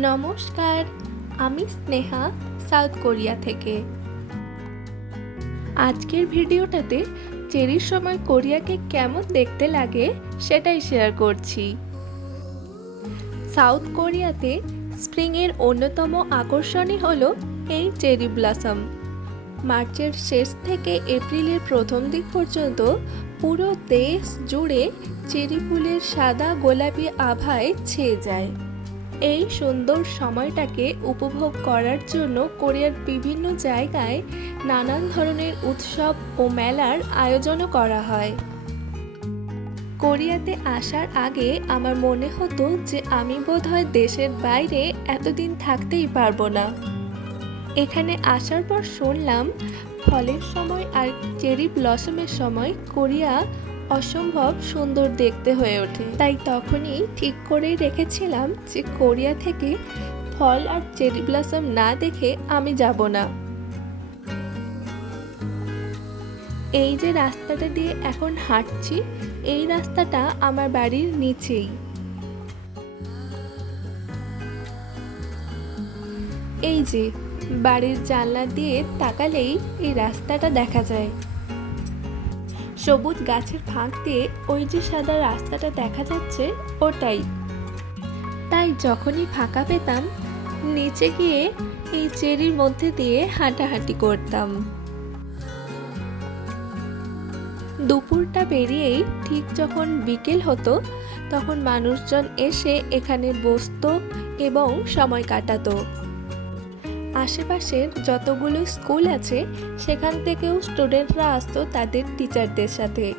নমস্কার, আমি Sneha south Korea থেকে। আজকের ভিডিওটাতে চেরির সময় কোরিয়াকে কেমন দেখতে লাগে সেটাই শেয়ার করছি। সাউথ কোরিয়াতে স্প্রিংয়ের অন্যতম আকর্ষণই হলো এই চেরি ব্লসম। মার্চের শেষ থেকে এপ্রিলের প্রথম দিক পর্যন্ত পুরো দেশ জুড়ে চেরি ফুলের সাদা গোলাপি আভায় ছেয়ে যায়। এই সুন্দর সময়টাকে উপভোগ করার জন্য কোরিয়ার বিভিন্ন জায়গায় নানান ধরনের উৎসব ও মেলার আয়োজনও করা হয়। কোরিয়াতে আসার আগে আমার মনে হতো যে আমি বোধহয় দেশের বাইরে এতদিন থাকতেই পারব না। এখানে আসার পর শুনলাম, ফলের সময় আর চেরি ব্লসমের সময় কোরিয়া অসম্ভব সুন্দর দেখতে হয়ে ওঠে। তাই তখনই ঠিক করেই রেখেছিলাম যে কোরিয়া থেকে ফল আর চেরি ব্লসম না দেখে আমি যাব না। এই যে রাস্তাটা দিয়ে এখন হাঁটছি, এই রাস্তাটা আমার বাড়ির নিচেই। এই যে বাড়ির জানলা দিয়ে তাকালেই এই রাস্তাটা দেখা যায়। সবুজ গাছের ফাঁক দিয়ে ওই যে সাদা রাস্তাটা দেখা যাচ্ছে, ওটাই। তাই যখনই ফাঁকা পেতাম, নিচে গিয়ে এই চেরির মধ্যে দিয়ে হাঁটাহাঁটি করতাম। দুপুরটা বেরিয়েই ঠিক যখন বিকেল হতো, তখন মানুষজন এসে এখানে বসতো এবং সময় কাটাতো। আশেপাশের যতগুলো স্কুল আছে, সেখান থেকেও স্টুডেন্টরা আসতো তাদের টিচারদের সাথে।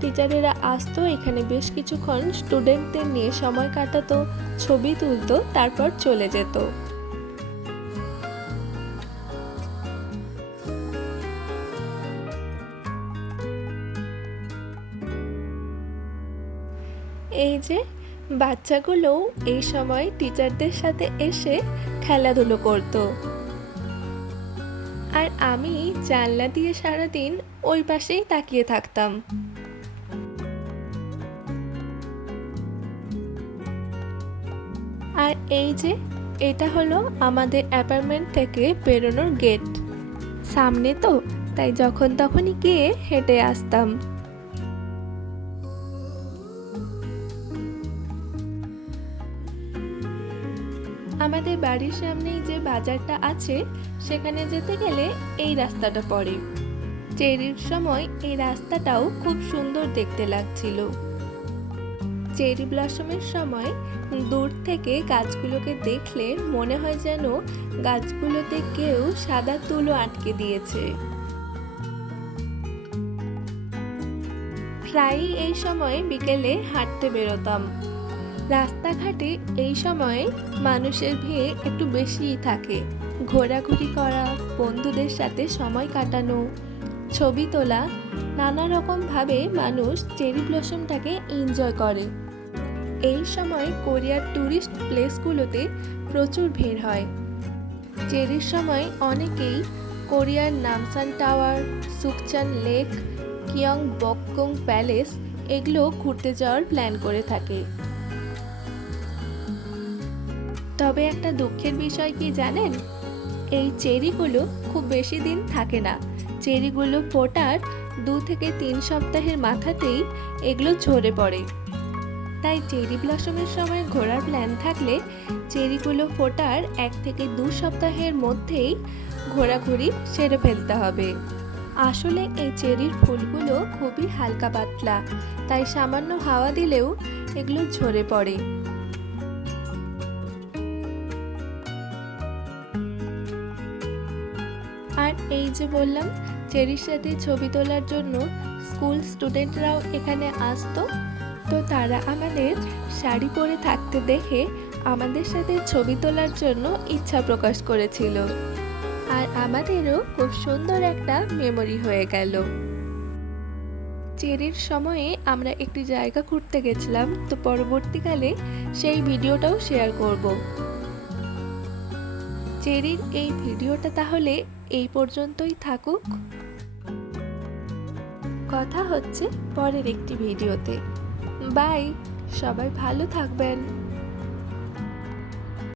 টিচারেরা আসতো, এখানে বেশ কিছুক্ষণ স্টুডেন্টদের নিয়ে সময় কাটাতো, ছবি তুলতো, তারপর চলে যেত। এই যে, বাচ্চাগুলোও এই সময় টিচারদের সাথে এসে খেলাধুলো করতো। আর আমি জানলা দিয়ে সারাদিন ওই পাশেই তাকিয়ে থাকতাম। আর এই যে, এটা হলো আমাদের অ্যাপার্টমেন্ট থেকে বেরোনোর গেট। সামনে তো, তাই যখন তখনই গিয়ে হেঁটে আসতাম। আমাদের বাড়ির সামনেই যে বাজারটা আছে, সেখানে যেতে গেলে এই রাস্তাটা পড়ে। চেরির সময় এই রাস্তাটাও খুব সুন্দর দেখতে লাগছিল। চেরি ব্লসমের সময় দূর থেকে গাছগুলোকে দেখলে মনে হয় যেন গাছগুলোতে কেউ সাদা তুলো আটকে দিয়েছে। প্রায়ই এই সময় বিকেলে হাঁটতে বেরোতাম। রাস্তাঘাটে এই সময়ে মানুষের ভিড় একটু বেশিই থাকে। ঘোরাঘুরি করা, বন্ধুদের সাথে সময় কাটানো, ছবি তোলা, নানা রকমভাবে মানুষ চেরি ব্লসমটাকে এনজয় করে। এই সময় কোরিয়ার ট্যুরিস্ট প্লেসগুলোতে প্রচুর ভিড় হয়। চেরির সময় অনেকেই কোরিয়ার Namsan tower, Seokchon lake Gyeongbokgung palace এগুলো ঘুরতে যাওয়ার প্ল্যান করে থাকে। তবে একটা দুঃখের বিষয় কি জানেন? এই চেরিগুলো খুব বেশি দিন থাকে না। চেরিগুলো ফোটার দু থেকে তিন সপ্তাহের মাথাতেই এগুলো ঝরে পড়ে। তাই চেরি ব্লসমের সময় ঘোরার প্ল্যান থাকলে চেরিগুলো ফোটার এক থেকে দু সপ্তাহের মধ্যেই ঘোরাঘুরি সেরে ফেলতে হবে। আসলে এই চেরির ফুলগুলো খুবই হালকা পাতলা, তাই সামান্য হাওয়া দিলেও এগুলো ঝরে পড়ে। আর এই যে বললাম চেরির সাথে ছবি তোলার জন্য স্কুল স্টুডেন্টরাও এখানে আসতো। তো তারা আমাদের শাড়ি পরে থাকতে দেখে আমাদের সাথে ছবি তোলার জন্য ইচ্ছা প্রকাশ করেছিল। আর আমাদেরও খুব সুন্দর একটা মেমোরি হয়ে গেল। চেরির সময়ে আমরা একটি জায়গা ঘুরতে গেছিলাম, তো পরবর্তীকালে সেই ভিডিওটাও শেয়ার করব। চেরির এই ভিডিওটা তাহলে এই পর্যন্তই থাকুক। কথা হচ্ছে পরের একটি ভিডিওতে। বাই, সবাই ভালো থাকবেন।